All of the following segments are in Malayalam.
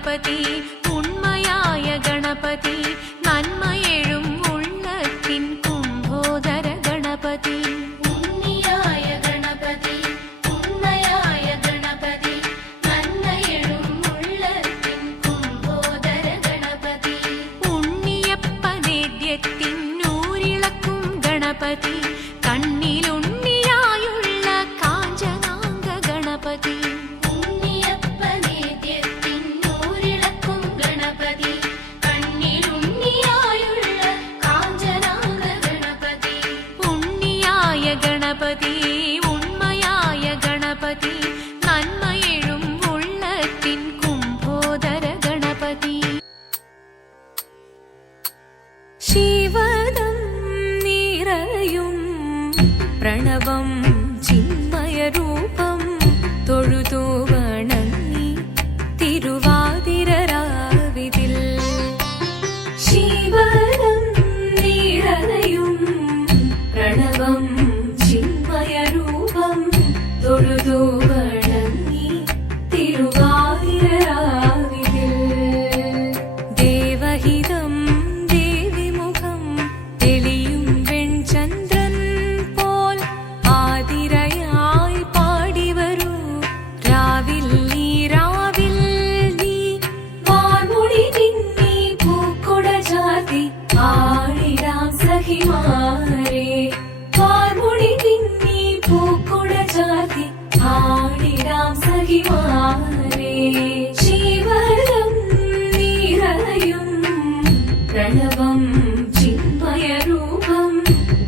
ഗണപതി ഉണ്മയായ ഗണപതി നന്മയെഴും ഉള്ളത്തിൻ കുംഭോദര ഗണപതി ഉണ്ണിയായ ഗണപതി ഉണ്മയായ ഗണപതി നന്മയെഴും ഉള്ളത്തിൻ കുംഭോദര ഗണപതി ഉണ്ണിയപ്പനേദ്യത്തിനൂരിളക്കും ഗണപതി കണ്ണിലുണ്ണിയായുള്ള കാഞ്ചനാംഗ ഗണപതി ഉണ്ണിയപ്പനേദ്യത്തിനൂരിളക്കും ഗണപതി കണ്ണിലുണ്ണിയായുള്ള കാഞ്ചനാംഗ ഗണപതി ഉണ്ണിയായ ഗണപതി ഉണ്മയായ ഗണപതി നന്മയെഴും ഉള്ളത്തിൻ കുംഭോദര ഗണപതി ശിവദം നിറയും പ്രണവം ചിന്മയരൂപം തൊഴുതു വണങ്ങി തിരുവാതിരരാവിതിൽ ശിവദം നിറയും പ്രണവം ചിന്മയരൂപം തൊഴുതു വണങ്ങി തിരുവാതിരരാവിതിൽ ദേവഹിതം ദേവിമുഖം തെളിയും വെൺചന്ദ്രൻ പോൽ ആതിരയായി പാടിവരൂ രാവിൽ നീ വാർമുടി തിന്നി പൂക്കുട ചാർത്തി ആടിടാം സഖിമാരെ വാർമുടി തിന്നി പൂക്കുട ചാർത്തി ആടിടാം സഖിമാരെ ശിവദം നിറയും പ്രണവം ചിന്മയരൂപം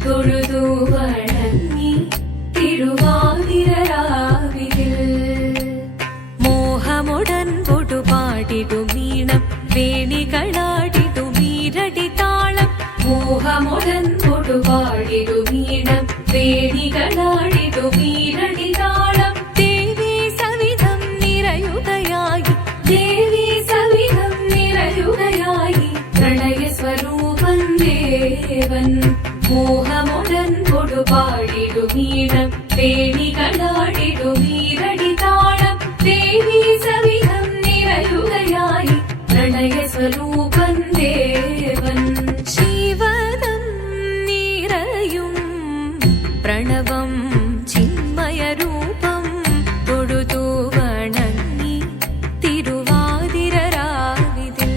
തൊഴുതു വണങ്ങി തിരുവാതിരരാവിതിൽ മോഹമുടൻ പൊടുപാടിടുമീണം വേണികളാടിടുമീരടി താളം മോഹമുടൻ പൊടുപാടിടുമീണം വേണികളാടിടുമീരടി താളം ദേവി സവിധം നിറയുകയായി ദേവി സവിധം നിറയുകയായി പ്രണയ സ്വരൂപൻ ദേവൻ മോഹമുടൻ കൊടുപാടിടുമീണം വേണികളാടിടുമീരടി താളം ദേവി സവിധം നിറയുകയായി പ്രണയ സ്വരൂപൻ ദേവൻ ശിവദം നിറയും പ്രണവം ചിന്മയരൂപം തൊഴുതു വണങ്ങി തിരുവാതിരരാവിതിൽ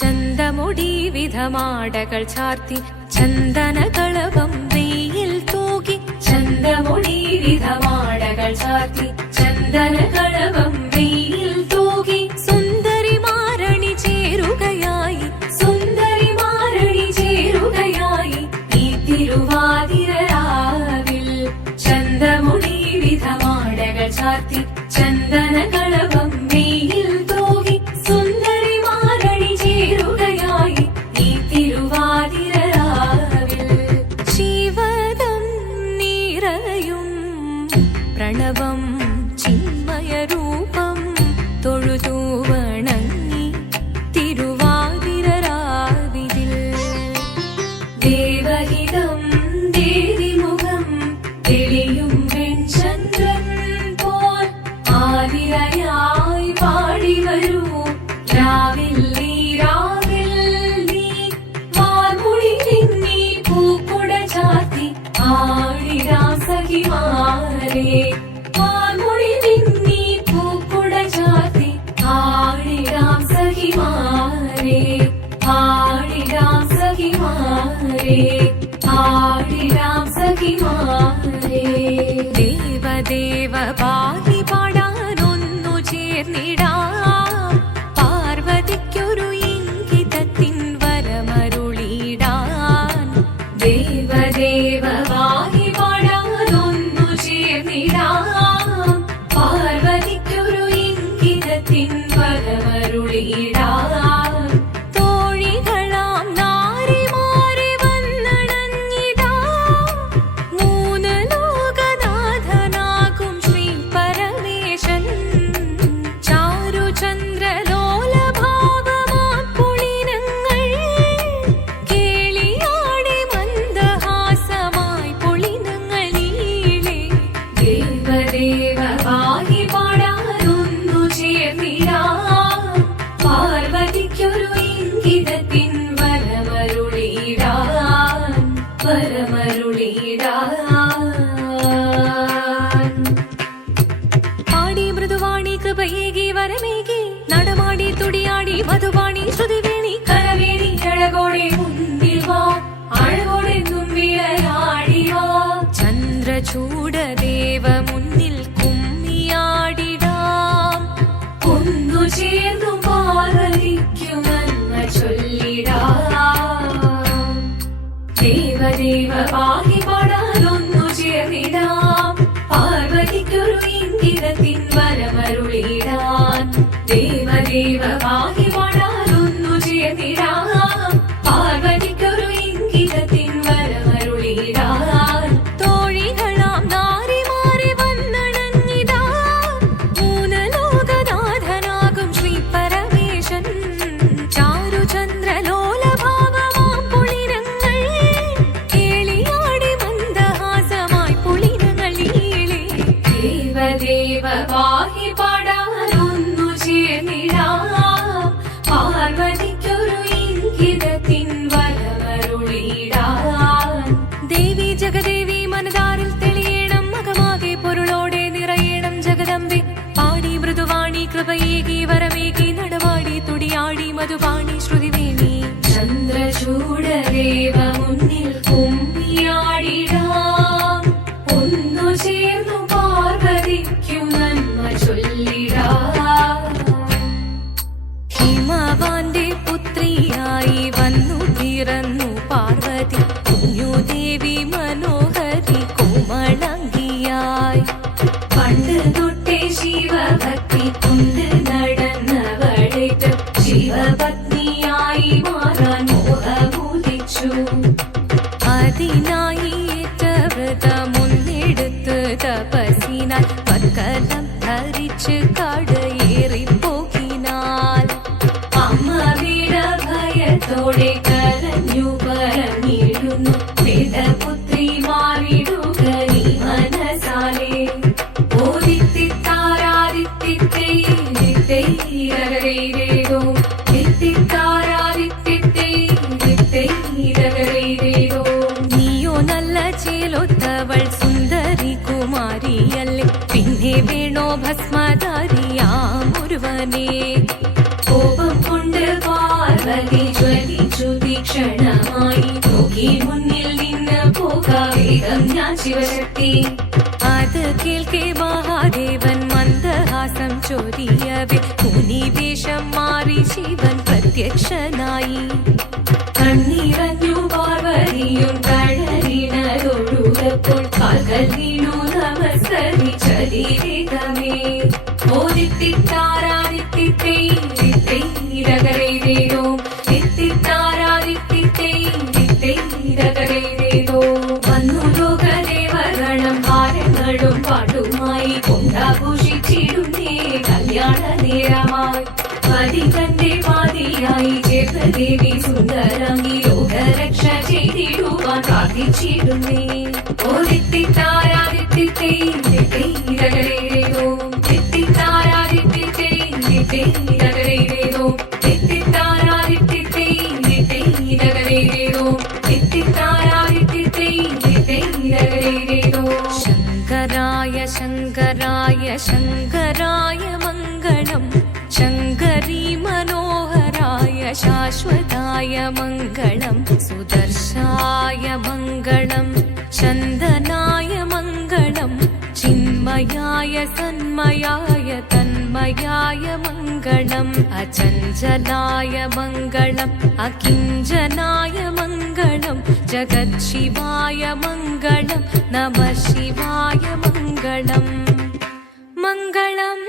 ചന്തമുടി വിധമാടകൾ ചാർത്തി ചന്ദനകളഭം വെയിൽ തൂകി ചന്തമുടി വിധമാടകൾ ചാർത്തി ചന്ദനകളഭം വെയിൽ തൂകി സുന്ദരിമാരണി ചേരുകയായി സുന്ദരിമാരണി ചേരുകയായി ഈ തിരുവാതിരരാവിൽ ചന്തമുടി വിധമാടകൾ ചാർത്തി ചന്ദനകളഭം വെയിൽ തൂകി സുന്ദരിമാരണി ചേരുകയായി ഈ തിരുവാതിരരാവിൽ ശിവദം നിറയും പ്രണവം ചിന്മയരൂപം തൊഴുതു വണങ്ങി തിരുവാതിരരാവിതിൽ ദേവഹിതം ദേവിമുഖം തെളിയും വെൺചന്ദ്രൻ പോൽ ആതിരയായി പാടിവരൂ രാവിൽ നീ വാർമുടി തിന്നി പൂക്കുട ചാർത്തി ആടിടാം സഖിമാരെ വാർമുടി തിന്നി പൂക്കുട ചാർത്തി ആടിടാം സഖിമാരെ ആടിടാം സഖിമാരെ ആടിടാം സഖിമാരെ ദേവദേവ പാടി പാടാനൊന്നു ചേർന്നിടാം പാർവതിക്കൊരു ഇംഗിതത്തിൻ വരമരുളിടാൻ ദേവദേവ പാടി പാടാനൊന്നു ചേർന്നിടാം പാർവതിക്കൊരു ഇംഗിതത്തിൻ വരമരുളിടാൻ തോഴികളാം നാരിമാരെ വന്നണഞ്ഞിടാം മൂന്ന് ലോകനാഥനാകും ശ്രീ പരമ ദേവദേവ പാഹി പാടാനൊന്നു ചേർന്നിടാം പാർവതിക്കൊരു ഇംഗിതത്തിൻ വരമരുളിടാൻ ദേവദേവ പാഹി പാടാനൊന്നു ചേർന്നിടാം പാർവതിക്കൊരു ഇംഗിതത്തിൻ വരമരുളിടാൻ തോഴികളാം നാരിമാരെ വന്നണഞ്ഞിടാ മൂലലോകനാഥനാകും ശ്രീ പരമേശൻ ചാരുചന്ദ്രലോലഭാവമാം പുളിരങ്ങൾ കേളിയാടി മന്ദഹാസമായി പുളിരങ്ങൾ ഈളെ ദേവദേവ പാഹി പാടാനൊന്നു ചേർന്നിടാം പാർവതിക്കൊരു ഇംഗിതത്തിൻ വരമരുളിടാൻ ദേവി ജഗദേവി മനതാരിൽ തെളിയണം മകമാകെ പൊരുളോടെ നിറയണം ജഗദമ്പെ പാടി മൃദുവാണി കൃപയേകി വരമേകി നടവാടി തുടിയാടി മധുവാണി ശ്രുതിവേണി ചന്ദ്രചൂഡദേവ മുന്നിൽ കുമ്മിയാടിടാം ഒന്നു ചേർന്നു പാർവതിക്കു നന്മ ചൊല്ലിടാം ഹിമവാന്റെ പുത്രിയായി വന്നു പിറന്നു പാർവതി കുഞ്ഞുദേവി മനോഹരി കോമളങ്കിയായി പണ്ട് തൊട്ടേ ശിവഭക്തി കൊണ്ട് നടന്നവളേറ്റ് ശിവപത്നിയായി മാറാൻ മോഹമുദിച്ചു അതിനായി ഏറ്റവൃത മുന്നെടുത്ത് തപസിനാൽ പക്കലം ധരിച്ച് കടയേറിപ്പോകിനാൽ അമ്മ വീര ഭയത്തോടെ കരഞ്ഞു പറഞ്ഞിടുന്നു വേദപുത്രി മാറിടുക നീ മനസാലേ നീയോ നല്ല ചേലൊത്തവൾ സുന്ദരി കുമാരിയല്ലേ പിന്നെ വേണോ ഭസ്മധാരിയാം ഒരുവനെ കോപം കൊണ്ട് പാർവതി ജ്വലിച്ചു തീക്ഷണമായി നോക്കി മുന്നിൽ നിന്ന് പോകാവേഗം ഞാൻ ശിവശക്തി അത് കേൾക്കെ മഹാദേവൻ മന്ദഹാസം ചൊരിയവേ മുനിവേഷം മാറി ശിവൻ പ്രത്യക്ഷനായി കണ്ണീറഞ്ഞു പാർവതിയും കഴലിനതൊഴുകപ്പോൾ കാൽകൾ വീണു നമസ്കരിച്ചതിരേകമേ ഓദിത്തിത്താരാദിത്തിത്തൈരകരേരോ തിത്തിത്താരാദിത്തിത്തൈരകരേരോ വന്നു ലോകദേവഗണം ഭാരങ്ങളും പാട്ടുമായി കൊണ്ടാഘോഷിച്ചിടുന്നേ കല്യാണ നേരമായി പതി തന്റെ പാതിയായി ചേർന്ന ദേവി സുന്ദരാംഗി ലോകരക്ഷ ചെയ്തിടുവാൻ പ്രാർത്ഥിച്ചിടുന്നേ ഓദിത്തിത്താരാദിത്തിത്തൈരകരേരോ തിത്തിത്താരാദിത്തിത്തൈരകരേരോ തിത്തിത്താരാദിത്തിത്തൈരകരേരോ തിത്തിത്താരാദിത്തിത്തൈരകരേരോ ശങ്കരായ ശങ്കരായ ശങ്കരായ മംഗളം ശങ്കരീ മനോഹരായ ശാശ്വതായ മംഗളം സുദർശായ മംഗളം ചന്ദനായ മംഗളം ചിന്മയായ സന്മയായ തന്മയായ മംഗളം അചഞ്ചലായ മംഗളം അകിഞ്ചനായ മംഗളം ജഗത്ശിവായ മംഗളം നമഃ ശിവായ മംഗളം മംഗളം